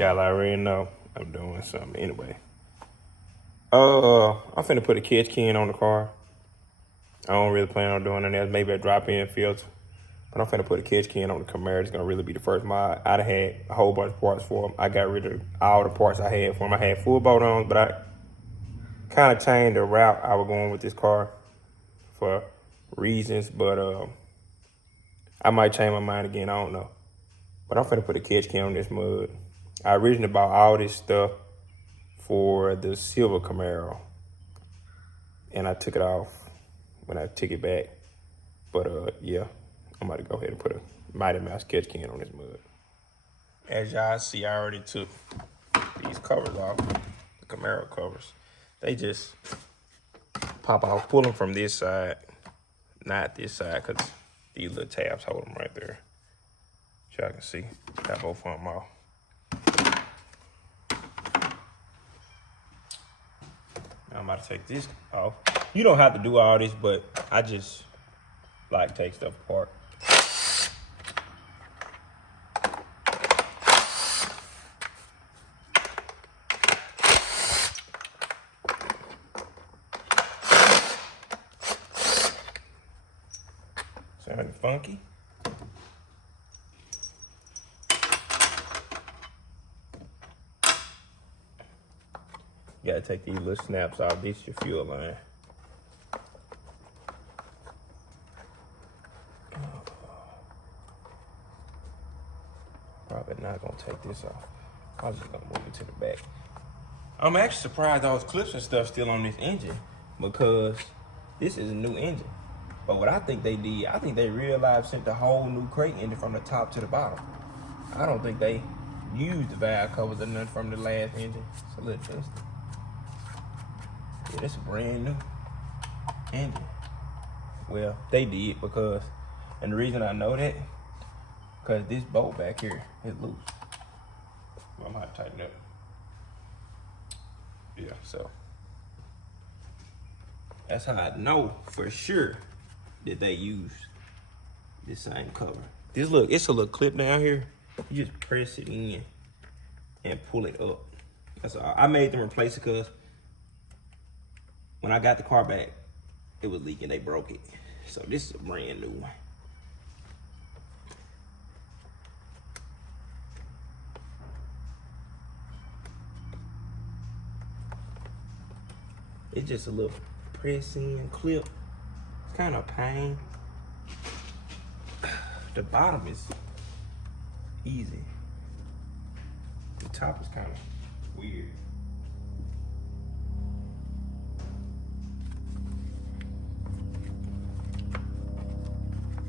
Y'all already know I'm doing something anyway. I'm finna put a catch can on the car. I don't really plan on doing anything else. Maybe a drop-in filter. But I'm finna put a catch can on the Camaro. It's gonna really be the first mod. I done had a whole bunch of parts for them. I got rid of all the parts I had for them. I had full bolt on, but I kind of changed the route I was going with this car for reasons. But I might change my mind again. I don't know. But I'm finna put a catch can on this mud. I originally bought all this stuff for the silver Camaro, and I took it off when I took it back. But yeah, I'm about to go ahead and put a Mighty Mouse catch can on this mud. As y'all see, I already took these covers off, the Camaro covers. They just pop off. Pull them from this side, not this side, because these little tabs hold them right there. Y'all can see, got both of them off. Now I'm about to take this off. You don't have to do all this, but I just like take stuff apart. Sounding funky. You gotta take these little snaps off. This is your fuel line. Probably not gonna take this off. I'm just gonna move it to the back. I'm actually surprised those clips and stuff still on this engine because this is a new engine. But what I think they did, I think they realized sent the whole new crate engine from the top to the bottom. I don't think they used the valve covers or nothing from the last engine. It's a little dusty. Yeah, it's a brand new engine. Well, they did because, and the reason I know that, because this bolt back here is loose. Well, I'm gonna have to tighten up. Yeah, so that's how I know for sure that they use this same cover. This look, it's a little clip down here. You just press it in and pull it up. That's all. I made them replace it because when I got the car back, it was leaking, they broke it. So this is a brand new one. It's just a little press in clip. It's kind of a pain. The bottom is easy. The top is kind of weird.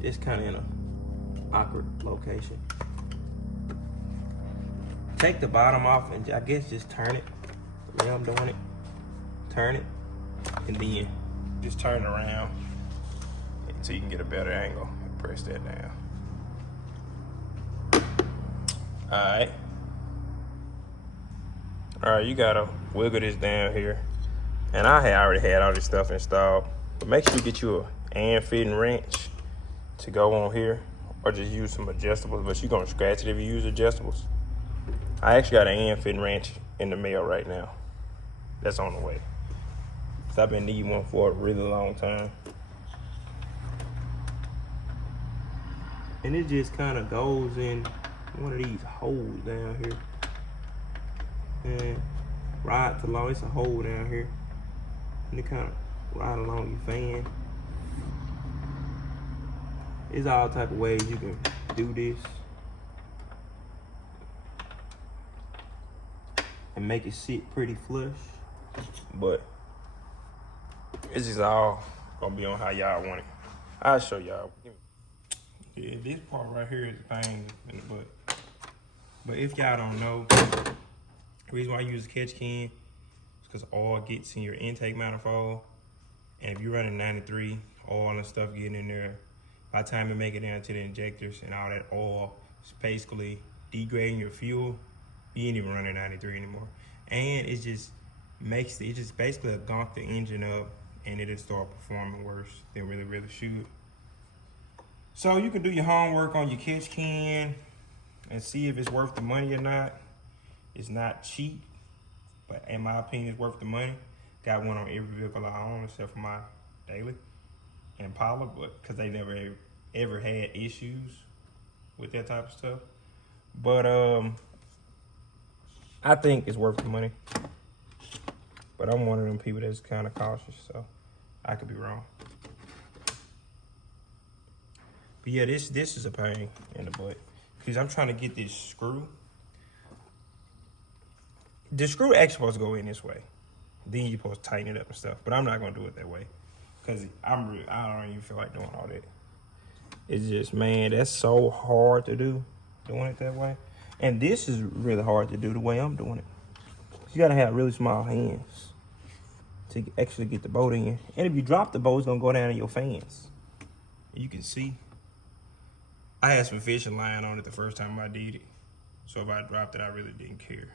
It's kind of in an awkward location. Take the bottom off and I guess just turn it the way I'm doing it. Turn it and then just turn it around until you can get a better angle and press that down. All right, you gotta wiggle this down here. And I had already had all this stuff installed, but make sure you get you a hand fitting wrench to go on here, or just use some adjustables, but you're gonna scratch it if you use adjustables. I actually got an hand fitting wrench in the mail right now. That's on the way. So I've been needing one for a really long time. And it just kind of goes in one of these holes down here. And ride along, it's a hole down here. And it kind of ride along your fan. There's all type of ways you can do this and make it sit pretty flush, but it's just all gonna be on how y'all want it. I'll show y'all. Yeah, this part right here is a pain in the butt. But if y'all don't know, the reason why I use a catch can is because oil gets in your intake manifold, and if you're running 93, oil and stuff getting in there, by the time you make it down to the injectors and all that oil, it's basically degrading your fuel. You ain't even running 93 anymore. And it just makes it just basically gunk the engine up and it'll start performing worse than really should. So you can do your homework on your catch can and see if it's worth the money or not. It's not cheap, but in my opinion, it's worth the money. Got one on every vehicle I own except for my daily Impala, but because they never ever had issues with that type of stuff. But I think it's worth the money. But I'm one of them people that's kind of cautious, so I could be wrong. But yeah, this is a pain in the butt because I'm trying to get this screw. The screw actually supposed to go in this way. Then you're supposed to tighten it up and stuff. But I'm not gonna do it that way because I don't even feel like doing all that. It's just, man, that's so hard to do, doing it that way. And this is really hard to do the way I'm doing it. You gotta have really small hands to actually get the bolt in. And if you drop the bolt, it's gonna go down in your fans. You can see, I had some fishing line on it the first time I did it. So if I dropped it, I really didn't care.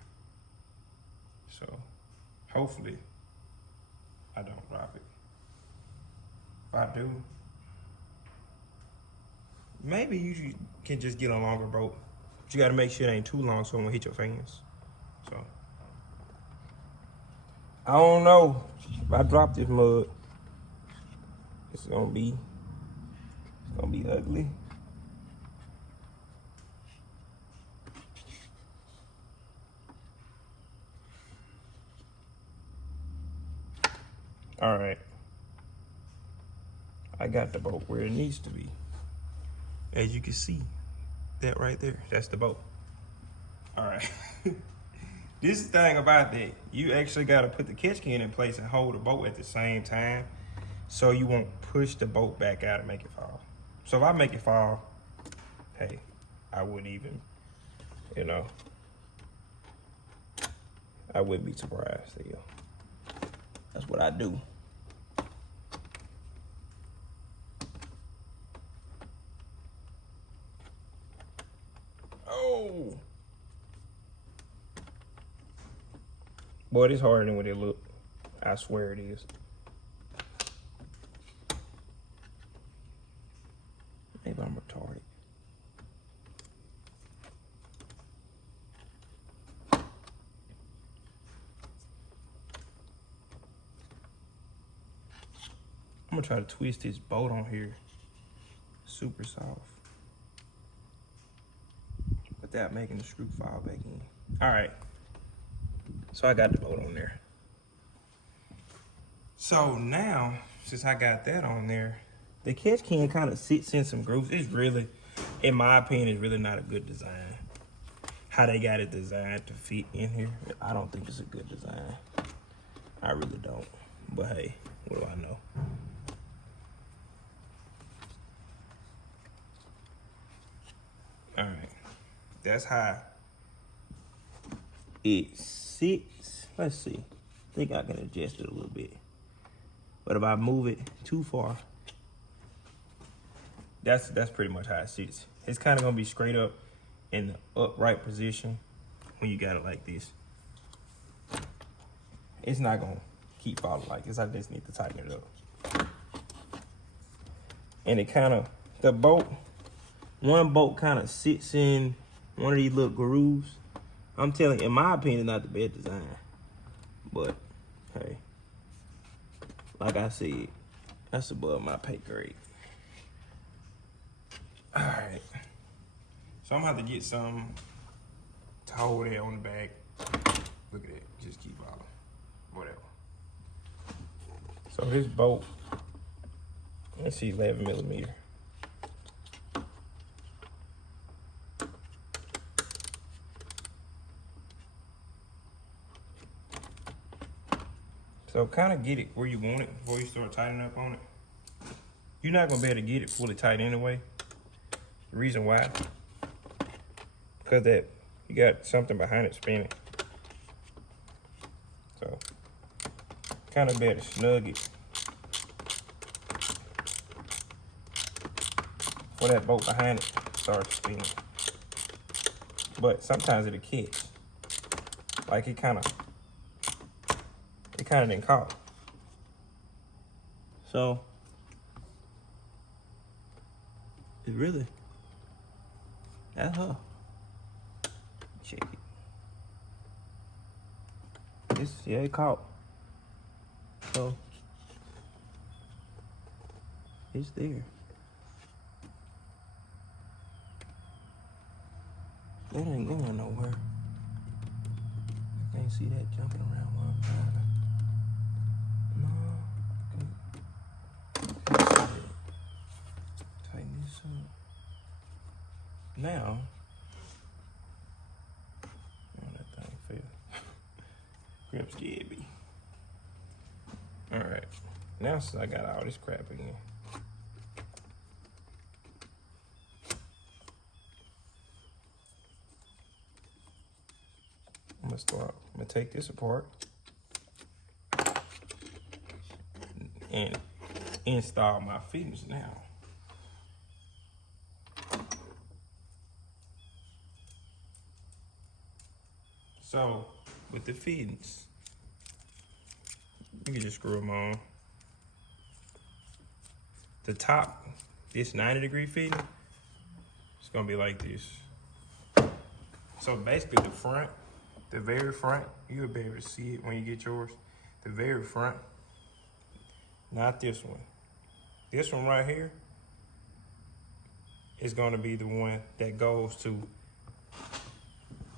So hopefully I don't drop it. If I do, maybe you can just get a longer bolt. But you gotta make sure it ain't too long so it won't hit your fingers. So I don't know. If I drop this mud, it's gonna be ugly. All right. I got the bolt where it needs to be. As you can see, that right there, that's the bolt. All right. This is the thing about that. You actually got to put the catch can in place and hold the bolt at the same time so you won't push the bolt back out and make it fall. So if I make it fall, hey, I wouldn't even, you know, I wouldn't be surprised. Still. That's what I do. Oh. Boy, it's harder than what it look. I swear it is. Maybe I'm retarded. I'm gonna try to twist this bolt on here super soft without making the screw fall back in. All right. So I got the bolt on there. So now, since I got that on there, the catch can kind of sits in some grooves. It's really, in my opinion, it's really not a good design. How they got it designed to fit in here, I don't think it's a good design. I really don't. But hey, what do I know? All right, that's how it sits. Let's see. I think I can adjust it a little bit. But if I move it too far, that's pretty much how it sits. It's kind of gonna be straight up in the upright position when you got it like this. It's not gonna keep falling like this. I just need to tighten it up. And it kind of, the bolt, one bolt kind of sits in one of these little grooves. I'm telling you, in my opinion, not the best design. But, hey, like I said, that's above my pay grade. All right. So I'm gonna have to get some to hold it on the back. Look at that, just keep falling, whatever. So this bolt, let's see, 11 millimeter. So kind of get it where you want it before you start tightening up on it. You're not gonna be able to get it fully tight anyway. The reason why, because that you got something behind it spinning. So kind of better snug it for that bolt behind it starts spinning. But sometimes it'll catch. Like it kind of didn't caught. So it's really, that's her. Check it. Yeah, it caught. So it's there. That ain't going nowhere. I can't see that jumping around while I'm driving. No. Can't see it. Tighten this up. Now that thing fell. Grip scared me. Alright. Now since I got all this crap again. I'm gonna take this apart and install my fittings now. So with the fittings, you can just screw them on. The top, this 90-degree fitting, it's gonna be like this. So basically the front, the very front, you'll be able to see it when you get yours. The very front, not this one. This one right here is gonna be the one that goes to,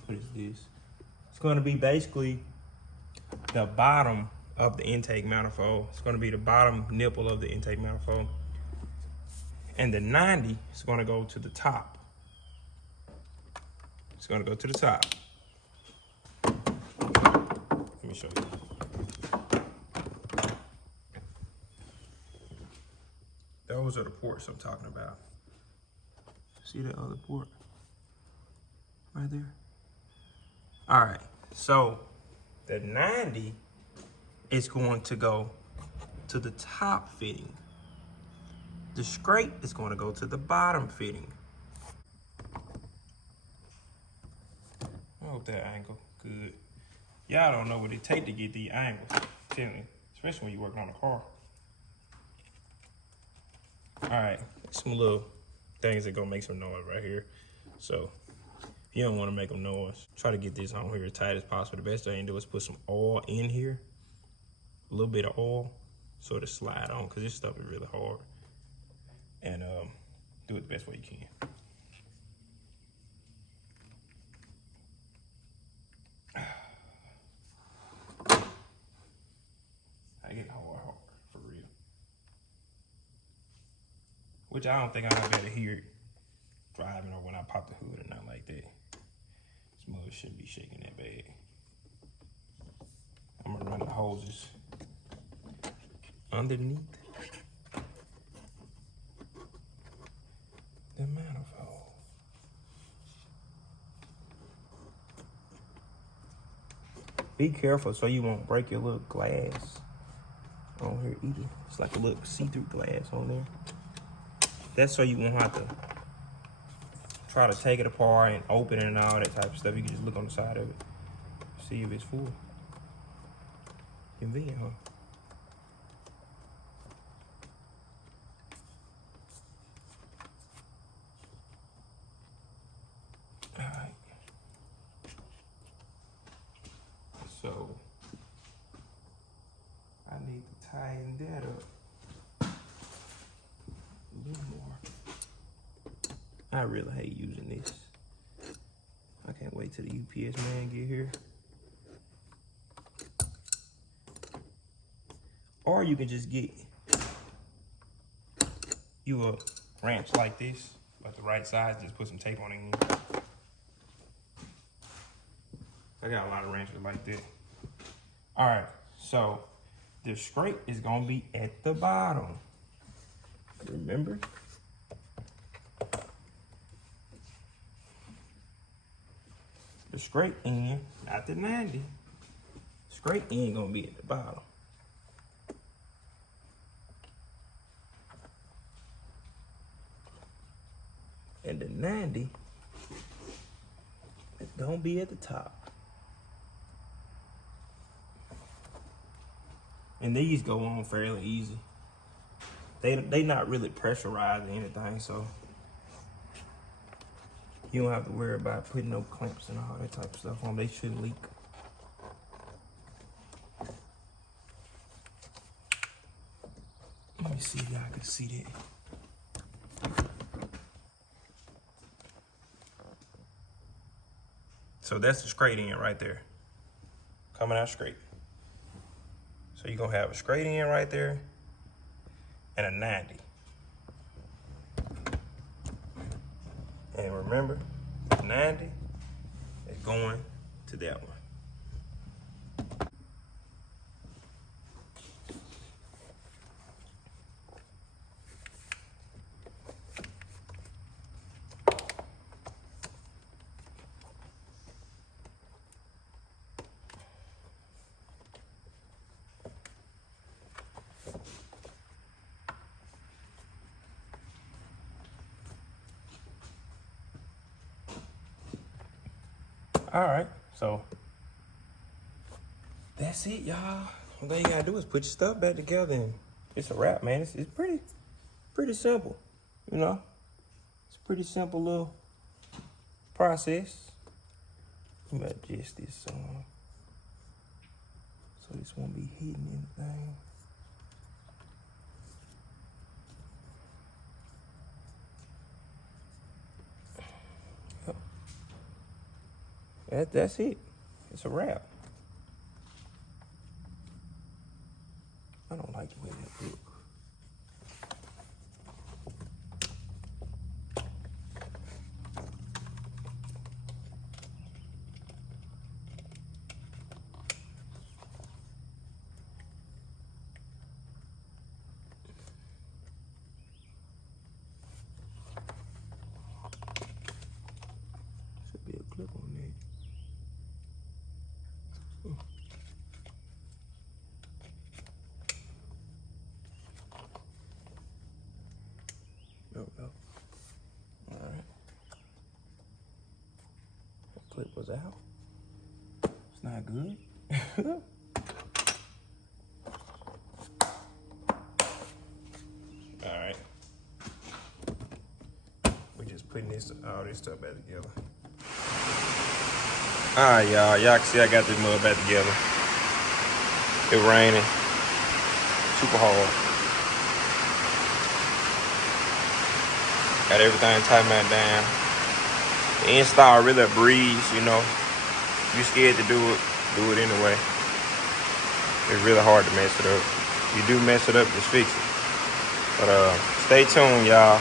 what is this? It's gonna be basically the bottom of the intake manifold. It's gonna be the bottom nipple of the intake manifold. And the 90 is gonna go to the top. It's gonna go to the top. Let me show you. Those are the ports I'm talking about. See that other port? Right there. All right, so the 90 is going to go to the top fitting. The straight is going to go to the bottom fitting. I hope that angle good. Y'all don't know what it takes to get these angles, especially when you're working on a car. All right, some little things that gonna make some noise right here. So if you don't want to make them noise, try to get this on here as tight as possible. The best thing to do is put some oil in here, a little bit of oil, so it'll slide on, because this stuff is really hard. And do it the best way you can. I get hard, for real. Which I don't think I'm gonna be able to hear it driving or when I pop the hood or nothing like that. This mud shouldn't be shaking that bad. I'm gonna run the hoses underneath the manifold. Be careful so you won't break your little glass on here either. It's like a little see-through glass on there. That's so you won't have to try to take it apart and open it and all that type of stuff. You can just look on the side of it, see if it's full. Convenient, huh? Alright. So I need to tighten that up a little more. I really hate using this. I can't wait till the UPS man get here. Or you can just get you a wrench like this, like the right size, just put some tape on it. I got a lot of wrenches like that. All right, so the scrape is gonna be at the bottom. Remember? The scrape end, not the 90. Scrape end gonna be at the bottom. And the 90 is gonna be at the top. And these go on fairly easy. They not really pressurized or anything, so you don't have to worry about putting no clamps and all that type of stuff on. They shouldn't leak. me see if y'all can see that. So that's the straight end right there. Coming out straight. So you're gonna have a straight end right there and a 90. And remember, 90 is going to that one. All right, so that's it, y'all. All you gotta do is put your stuff back together and it's a wrap, man. It's pretty simple, you know? It's a pretty simple little process. I'm gonna adjust this so this won't be hitting anything. That's it. It's a wrap. I don't like the way that looks. Should be a clip on there. Go. All right. That clip was out. It's not good. All right. We're just putting all this stuff back together. All right, y'all. Y'all can see I got this mud back together. It raining. Super hard. Got everything tightened down. The install really a breeze, you know. If you're scared to do it anyway. It's really hard to mess it up. If you do mess it up, just fix it. But stay tuned, y'all.